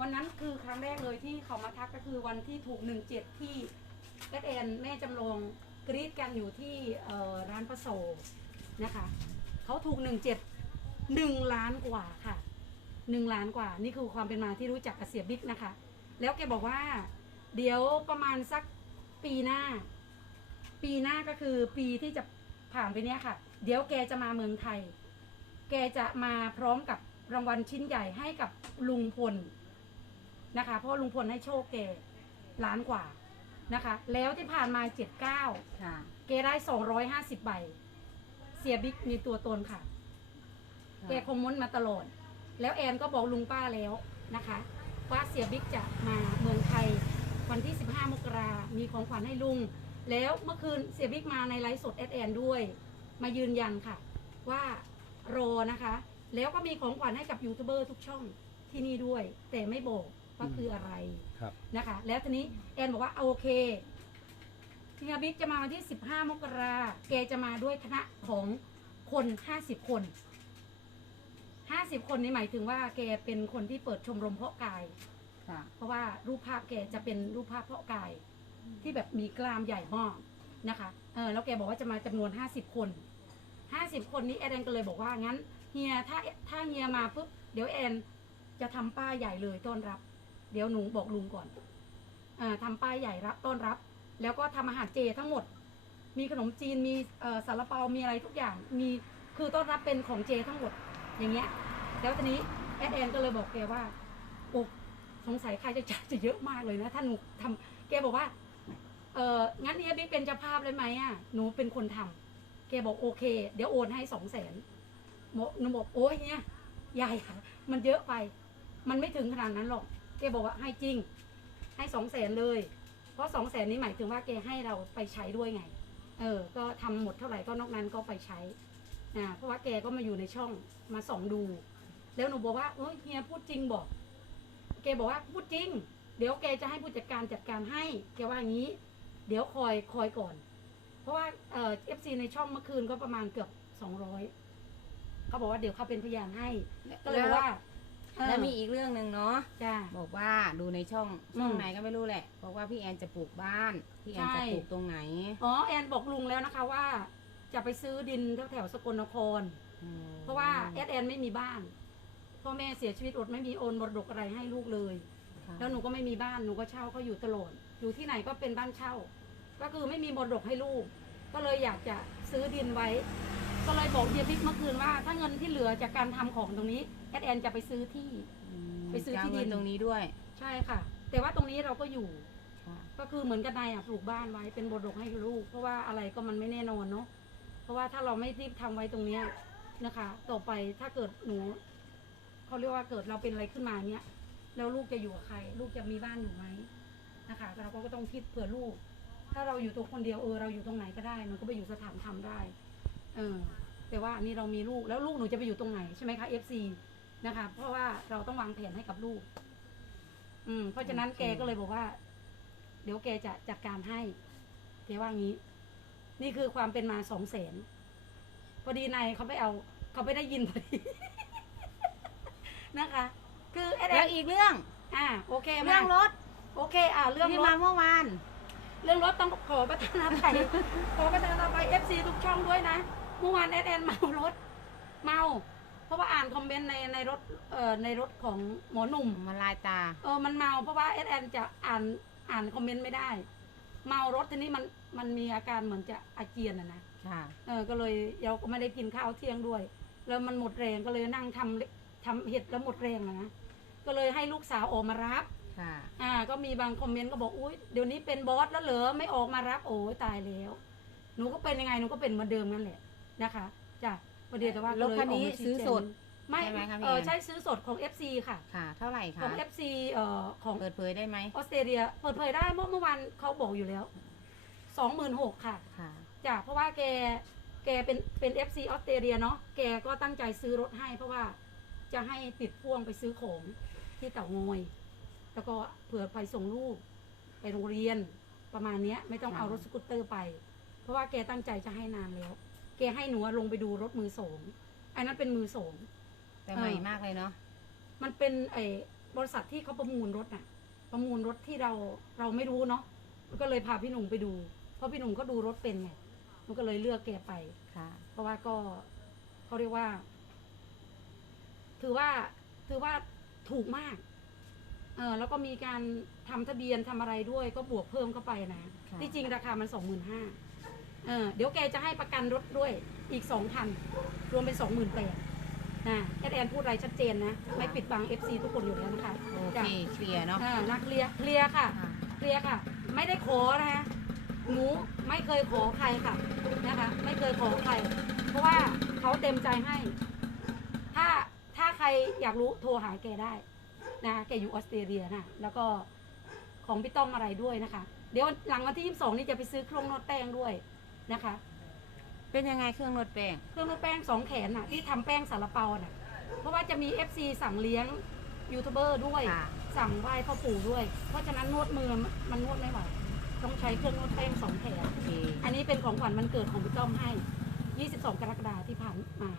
วันนั้นคือครั้งแรกเลยที่เขามาทักก็คือวันที่ถูกหนึ่งเจ็ดที่แอดแอนแม่จำลองกรีดกันอยู่ที่เอ่อร้านประโสนะคะเขาถูกหนึ่งเจ็ดหนึ่งล้านกว่าค่ะหนึ่งล้านกว่า นี่คือความเป็นมาที่รู้จักกับเสียบิ๊กนะคะ แล้วแกบอกว่า เดี๋ยวประมาณสักปีหน้า ปีหน้าก็คือปีที่จะผ่านไปเนี้ยค่ะ เดี๋ยวแกจะมาเมืองไทย แกจะมาพร้อมกับรางวัลชิ้นใหญ่ให้กับลุงพล นะคะ เพราะลุงพลให้โชคแกล้านกว่านะคะ แล้วที่ผ่านมาเจ็ดเก้าค่ะแกได้สองร้อยห้าสิบใบ เสียบิ๊กมีตัวตนค่ะ แกคอมเมนต์มาตลอด แล้วแอนก็บอกลุงป้าแล้วนะคะ ว่าเสียบิ๊กจะมาเมืองไทยวันที่ 15 มกรา มีของขวัญให้ลุง แล้วเมื่อคืนเสียบิ๊กมาในไลฟ์สดแอดแอนด้วย มายืนยันค่ะ ว่ารอนะคะ แล้วก็มีของขวัญให้กับยูทูบเบอร์ทุกช่องที่นี่ด้วย แต่ไม่บอก ว่าคืออะไรครับนะคะ แล้วทีนี้แอนบอกว่าเอาโอเคเฮียบิ๊กจะมาวันที่ 15 มกราแกจะมาด้วยคณะของคน 50 คน 50 คนนี้หมายถึงว่าแกเป็นคนที่เปิดชมรมเพาะกาย ค่ะ เพราะว่ารูปภาพแกจะเป็นรูปภาพเพาะกาย ที่แบบมีกล้ามใหญ่มากนะคะ เออแล้วแกบอกว่าจะมาจำนวน 50 คน 50 คนนี้แอนก็เลยบอกว่างั้นเฮียถ้าถ้าเฮียมาปุ๊บเดี๋ยวแอนจะทำป้ายใหญ่เลยต้อนรับ เดี๋ยวหนูบอกลุงก่อนอ่าทำป้ายใหญ่รับต้อนรับ แล้วก็ทำอาหารเจทั้งหมด มีขนมจีนมีเอ่อซาลเปามีอะไรทุกอย่าง มีคือต้อนรับเป็นของเจทั้งหมดอย่างเงี้ย แล้วทีนี้แอดแอนก็เลยบอกแกว่าโอ้สงสัยใค่าใช้จ่ายจะเยอะมากเลยนะถ้านหนูทำแกบอกว่าเอองั้นเฮียบิ๊กเป็นเจ้าภาพเลยไหมอะหนูเป็นคนทำแกบอกโอเค เดี๋ยวโอนให้สองแสนหนูบอกโอ้ยเนี่ยยายค่ะมันเยอะไป มันไม่ถึงขนาดนั้นหรอก แกบอกว่าให้จริง ให้สองแสนเลย เพราะสองแสนนี้หมายถึงว่าแกให้เราไปใช้ด้วยไง เออ ก็ทำหมดเท่าไหร่ก็นอกนั้นก็ไปใช้อ่าเพราะว่าแกก็มาอยู่ในช่องมาส่องดู แล้วหนูบอกว่าเอ้ยเฮียพูดจริงบอกแกบอกว่าพูดจริง เดี๋ยวแกจะให้ผู้จัดการจัดการให้แกว่าอย่างนี้ เดี๋ยวคอยคอยก่อน เพราะว่าเอ่อฟซีในช่องเมื่อคืนก็ประมาณเกือบสองร้อยเขาบอกว่าเดี๋ยวเขาเป็นพยานให้ ก็เลยบอกว่า แล้วมีอีกเรื่องหนึ่งเนาะจ้า บอกว่าดูในช่องช่องอืม ไหนก็ไม่รู้แหละบอกว่าพี่แอนจะปลูกบ้านพี่แอนใช่จะปลูกตรงไหนอ๋อแอนบอกลุงแล้วนะคะว่า จะไปซื้อดินแถวแถวๆสกลนคร อืมเพราะว่าแอดแอนไม่มีบ้านพ่อแม่เสียชีวิตอดไม่มีโอนมรดกอะไรให้ลูกเลย ค่ะแล้วหนูก็ไม่มีบ้านหนูก็เช่าเขาอยู่ตลอดอยู่ที่ไหนก็เป็นบ้านเช่า ก็คือไม่มีมรดกให้ลูก ก็เลยอยากจะซื้อดินไว้ ก็เลยบอกเฮียบิ๊กเมื่อคืนว่า ถ้าเงินที่เหลือจากการทำของตรงนี้แอดแอนจะไปซื้อที่มไปซื้อที่จะเาเงิดินตรงนี้ด้วยใช่ค่ะ แต่ว่าตรงนี้เราก็อยู่ ค่ะก็คือเหมือนกับนายอะปลูกบ้านไว้เป็นมรดกให้ลูก เพราะว่าอะไรก็มันไม่แน่นอนเนาะเพราะว่าถ้าเราไม่รีบทำไว้ตรงเนี้ยนะคะ ต่อไปถ้าเกิดหนูเขาเรียกว่าเกิดเราเป็นอะไรขึ้นมาเนี้ยแล้วลูกจะอยู่กับใคร ลูกจะมีบ้านอยู่ไหมนะคะเราก็ต้องคิดเผื่อลูก ถ้าเราอยู่ตัวคนเดียวเออเราอยู่ตรงไหนก็ได้ มันก็ไปอยู่สถานธรรมได้ เออ แต่ว่าอันนี้เรามีลูกแล้วลูกหนูจะไปอยู่ตรงไหนใช่ไหมคะ FC นะคะ เพราะว่าเราต้องวางแผนให้กับลูก อืม เพราะฉะนั้นโอเคแกก็เลยบอกว่า เดี๋ยวแกจะจัดการให้แกว่างี้ นี่คือความเป็นมาสองแสนพอดีนายเขาไปเอาเขาไปได้ยินพอดีนะคะ คือไอ้แล้วอีกเรื่อง อ่าโอเคเรื่องรถโอเค อ่าเรื่องที่รมาถ เมื่อวาน เรื่องรถต้องขอประทานอภัย ขอประทานอภัยเอฟซีทุกช่องด้วยนะ เมื่อวานแอดแอนเมารถ เมา เพราะว่าอ่านคอมเมนต์ในในรถเอ่อในรถของหมอหนุ่มมาลายตา เออมันเมาเพราะว่าเอสแอนจะอ่านอ่านคอมเมนต์ไม่ได้ เมารถทีนี้มันมันมีอาการเหมือนจะอาเจียนอะนะ ค่ะ เออก็เลยเราก็ไม่ได้กินข้าวเที่ยงด้วย แล้วมันหมดแรงก็เลยนั่งทำทำเห็ดแล้วหมดแรงอะนะ ก็เลยให้ลูกสาวออกมารับ ค่ะ อ่า ก็มีบางคอมเมนต์ก็บอก อุ้ยเดี๋ยวนี้เป็นบอสแล้วเหรอ ไม่ออกมารับ โอ้ยตายแล้ว หนูก็เป็นยังไง หนูก็เป็นเหมือนเดิมนั่นแหละ นะคะจ้ะประเดี๋ยวแต่ว่าก็รถเลยคันนี้กมาชี้ซื้อแจงสดไม่ใช่ไหมคะพี่เออแอน ใช่ซื้อสดของ FC ค่ะ ค่ะ เท่าไหร่ขคะอง FC เอ่อของเปิดเผยได้ไหมออสเตรเลียเปิดเผยได้เมื่อเมื่อวานเขาบอกอยู่แล้วสองหมื่นหกค่ะ ค่ะ จ้ะเพราะว่าแกแกเป็นเป็นเอฟซีออสเตรเลียเนาะแกก็ตั้งใจซื้อรถให้ เพราะว่าจะให้ติดพ่วงไปซื้อของที่เต่างอย แล้วก็เผื่อไปส่งลูกไปโรงเรียนประมาณเนี้ย ไม่ต้องค่ะเอารถสกูตเตอร์ไป เพราะว่าแกตั้งใจจะให้นานแล้ว แกให้หนูอะลงไปดูรถมือสองอันนั้นเป็นมือสองแต่ใหม่เออมากเลยเนาะมันเป็นไอบริษัทที่เขาประมูลรถน่ะ ประมูลรถที่เราเราไม่รู้เนาะก็เลยพาพี่หนุ่มไปดู เพราะพี่หนุ่มก็ดูรถเป็นไงมันก็เลยเลือกแกไป ค่ะ เพราะว่าก็เขาเรียกว่า ถือว่าถือว่าถูกมาก เออแล้วก็มีการทำทะเบียนทำอะไรด้วย ก็บวกเพิ่มเข้าไปนะ ค่ะ ที่จริงราคามันสองหมื่นห้า เออเดี๋ยวแกจะให้ประกันรถด้วยอีกสองพันรวมเป็นสองหมื่นแปดนะแอดแอนพูดอะไรชัดเจนนะ ไม่ปิดบัง FC ทุกคนอยู่แล้วนะคะโอจ้ะเคเคลียร์เนาะอ่านะเคลียร์เคลียร์ค่ะ ค่ะ เคลียร์ค่ะ ไม่ได้ขอนะคะหนูไม่เคยขอใครค่ะนะคะ ไม่เคยขอใคร เพราะว่าเขาเต็มใจให้ ถ้าถ้าใครอยากรู้โทรหาแกได้นะแกอยู่ออสเตรเลียนะแล้วก็ของพี่ต้อมอะไรด้วยนะคะ เดี๋ยวหลังวันที่ 22 นี่จะไปซื้อเครื่องนวดแป้งด้วย นะคะ เป็นยังไงเครื่องนวดแป้ง เครื่องนวดแป้งสองแขนน่ะที่ทำแป้งสาลาเปาน่ะ เพราะว่าจะมี FC สั่งเลี้ยงยูทูบเบอร์ด้วย ค่ะ สั่งไหว้พ่อปู่ด้วย เพราะฉะนั้นนวดมือมันนวดไม่ไหว ต้องใช้เครื่องนวดแป้งสองแขน โอเคอันนี้เป็นของขวัญวันเกิดของพี่ต้อมให้ 22 กรกฎาคมที่ผ่านมา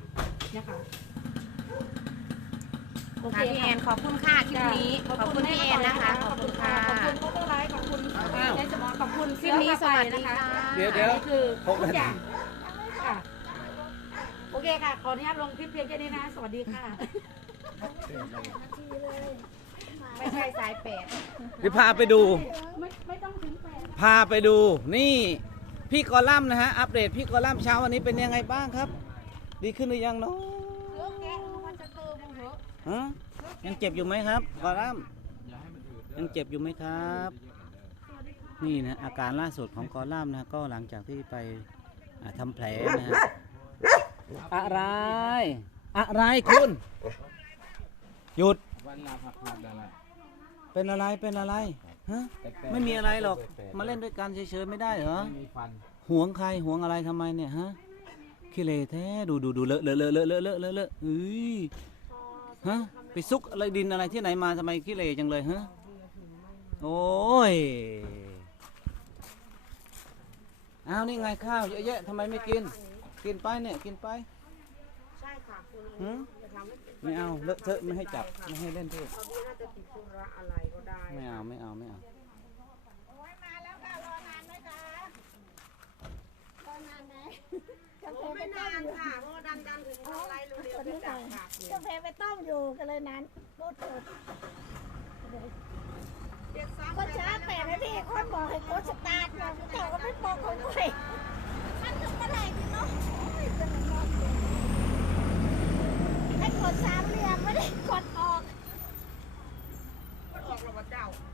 นะคะ โอเคค่ะพี่แอนขอบคุณค่ะคลิปนี้ ขอบคุณพี่แอนนะคะ ขอบคุณค่ะ ขอบคุณโคโต้ไลฟ์ขอ สวัสดีค่ะเดี๋ยวเดี๋ยวอันนี้คือพบกันทุกอย่างค่ะโอเคค่ะ ขออนุญาตลงคลิปเพียงแค่นี้นะ สวัสดีค่ะ ไม่ใช่สายแปดเดี๋ยวพาไปดู ไม่ไม่ต้องถึงแปดพาไปดู นี่พี่กอลัมน์นะฮะ อัปเดตพี่กอลัมน์เช้าวันนี้เป็นยังไงบ้างครับ ดีขึ้นหรือยังเนาะฮะยังเจ็บอยู่ไหมครับกอลัมน์ยังเจ็บอยู่ไหมครับ นี่นะอาการล่าสุดของกอลัมนะก็หลังจากที่ไปอ่าทำแผลนะฮะอะไร อะไรคุณ หยุดเป็นอะไรเป็นอะไรฮะไม่มีอะไรหรอกมาเล่นด้วยกันเฉยๆไม่ได้เหรอไม่วงใครห่วงอะไรทำไมเนี่ยฮะขี้เลแท้ดูดูดูเลอะเลอะเลอะเลอะเลอะเลอะเลอะเลอะเอ้ยฮะไปซุกอะไรดินอะไรที่ไหนมาทำไมขี้เลจังเลยฮะโอ้ยอ้าวนี่ไงข้าวเยอะแยะทำไมไม่กิน กินไปเนี่ยกินไปใช่ค่ะคุณหืมไม่เอาเลอะเทอะไม่ให้จับไม่ให้เล่นด้วยเขาน่าจะติดธุระอะไรก็ได้ไม่เอาไม่เอาไม่เอาโอ้ไม่นานค่ะเพราะว่าดันดันถึงอะไรเร็วๆจะจับขาดเลยกาแฟไปต้มอยู่กันเลยนั้นพูดถูกก็ช้าแต่นาทีคนบอกให้กดสตาร์ทนะ เจ้าก็ไม่บอกของใครมันถึงเมื่อไหร่ดีเนาะโอ้ยเนอะไรเนาะให้กดสามเหลี่ยมไม่ได้กดออกออกระเจ้าโอ้ยอุตส่า